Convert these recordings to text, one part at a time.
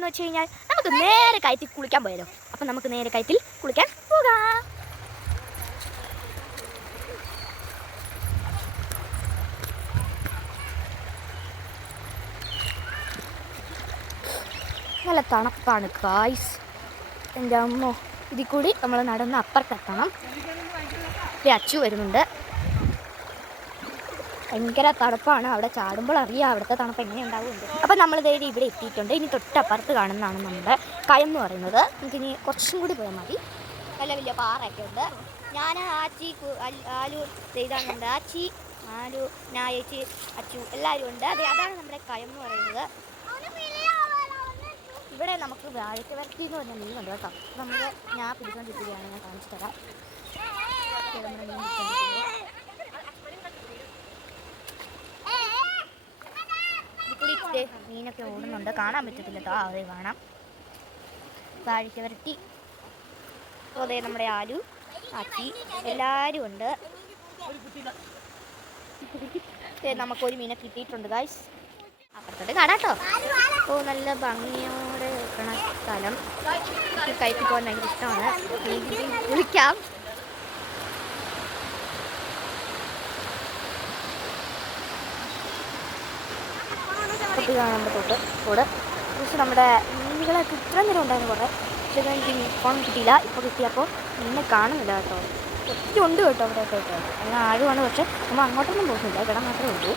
എന്താണെന്ന് വെച്ച് കഴിഞ്ഞാൽ നമുക്ക് നേരെ കയറ്റിൽ കുളിക്കാൻ പോയാലോ. അപ്പം നമുക്ക് നേരെ കയറ്റിൽ കുളിക്കാൻ പോകാം. നല്ല തണുപ്പാണ് ഗായ്സ്. എൻ്റെ അമ്മോ, ഇതിൽ കൂടി നമ്മൾ നടന്ന് അപ്പുറത്തെത്തണം. അച്ചു വരുന്നുണ്ട്. ഭയങ്കര തണുപ്പാണ്. അവിടെ ചാടുമ്പോൾ അറിയാം അവിടുത്തെ തണുപ്പ് എങ്ങനെ ഉണ്ടാവുന്നുണ്ട്. അപ്പം നമ്മൾ ധൈര്യം ഇവിടെ എത്തിയിട്ടുണ്ട്. ഇനി തൊട്ടപ്പുറത്ത് കാണുന്നതാണ് നമ്മുടെ കയം എന്ന് പറയുന്നത്. നമുക്കിനി കുറച്ചും കൂടി പോയാൽ മതി. നല്ല വലിയ പാറയൊക്കെ ഉണ്ട്. ഞാൻ ആച്ചി ആലു ചെയ്താണുണ്ട്. ആച്ചി ആലു ഞായച്ചി അച്ചു എല്ലാവരും ഉണ്ട്. അതാണ് നമ്മുടെ കയം എന്ന് പറയുന്നത്. ഇവിടെ നമുക്ക് വാഴക്കവരട്ടി എന്ന് പറഞ്ഞ മീനുണ്ട് കേട്ടോ. ഞാൻ പിടിച്ചുകൊണ്ടിരിക്കുകയാണ്. ഞാൻ കാണിച്ചു തരാം. മീനൊക്കെ ഓടുന്നുണ്ട്. കാണാൻ പറ്റത്തില്ല കേട്ടോ. അതേ കാണാം. വാഴക്കവരട്ടി. അതേ നമ്മുടെ ആലു ആച്ചി എല്ലാവരും ഉണ്ട്. നമുക്കൊരു മീനെ കിട്ടിയിട്ടുണ്ട് ഗായ്സ്. അപ്പുറത്തോട്ട് കാണാട്ടോ. ഓ, നല്ല ഭംഗിയോടെ വെക്കണ സ്ഥലം. കയറ്റി പോകാൻ ഭയങ്കര ഇഷ്ടമാണ്. വിളിക്കാം. തൊട്ട് കാണാൻ നമ്മുടെ തോട്. പക്ഷെ നമ്മുടെ മീനുകളൊക്കെ ഇത്ര നേരം ഉണ്ടായിരുന്നു കുറേ. പക്ഷേ എനിക്ക് ഫോൺ കിട്ടിയില്ല. ഇപ്പോൾ കിട്ടിയപ്പോൾ മീനെ കാണുന്നില്ല കേട്ടോ. ഒത്തിരി ഉണ്ട് കേട്ടോ അവിടെ കേട്ടോ. അങ്ങനെ ആഴുമാണ്. പക്ഷെ നമ്മൾ അങ്ങോട്ടൊന്നും പോകുന്നില്ല. ഇവിടെ മാത്രമേ ഉള്ളൂ.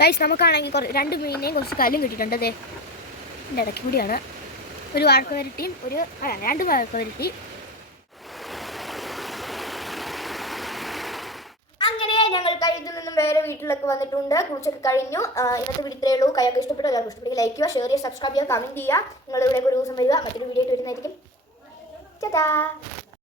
ഗൈസ്, നമുക്കാണെങ്കിൽ രണ്ട് മീനിനെയും കുറച്ച് കല്ലും കിട്ടിയിട്ടുണ്ട്. അതെ, എൻ്റെ ഇടയ്ക്ക് കൂടിയാണ്. ഒരു വാഴക്കവരട്ടിയും രണ്ട് വാഴക്കവരട്ടി. അങ്ങനെ ഞങ്ങൾ ഇതിൽ നിന്നും വേറെ വീട്ടിലൊക്കെ വന്നിട്ടുണ്ട്. കുളിച്ചൊക്കെ കഴിഞ്ഞു. ഇന്നത്തെ വീഡിയോ ഇത്രയേ ഉള്ളൂ. കൈയൊക്കെ ഇഷ്ടപ്പെട്ടു. എല്ലാവർക്കും ഇഷ്ടപ്പെട്ടെങ്കിൽ ലൈക്ക് ചെയ്യുക, ഷെയർ ചെയ്യുക, സബ്സ്ക്രൈബ് ചെയ്യുക, കമൻറ്റ് ചെയ്യുക. നിങ്ങളിവിടെ ഒരു ദിവസം വരിക. മറ്റൊരു വീഡിയോ ആയിട്ട് വരുന്നതായിരിക്കും. ചേട്ടാ.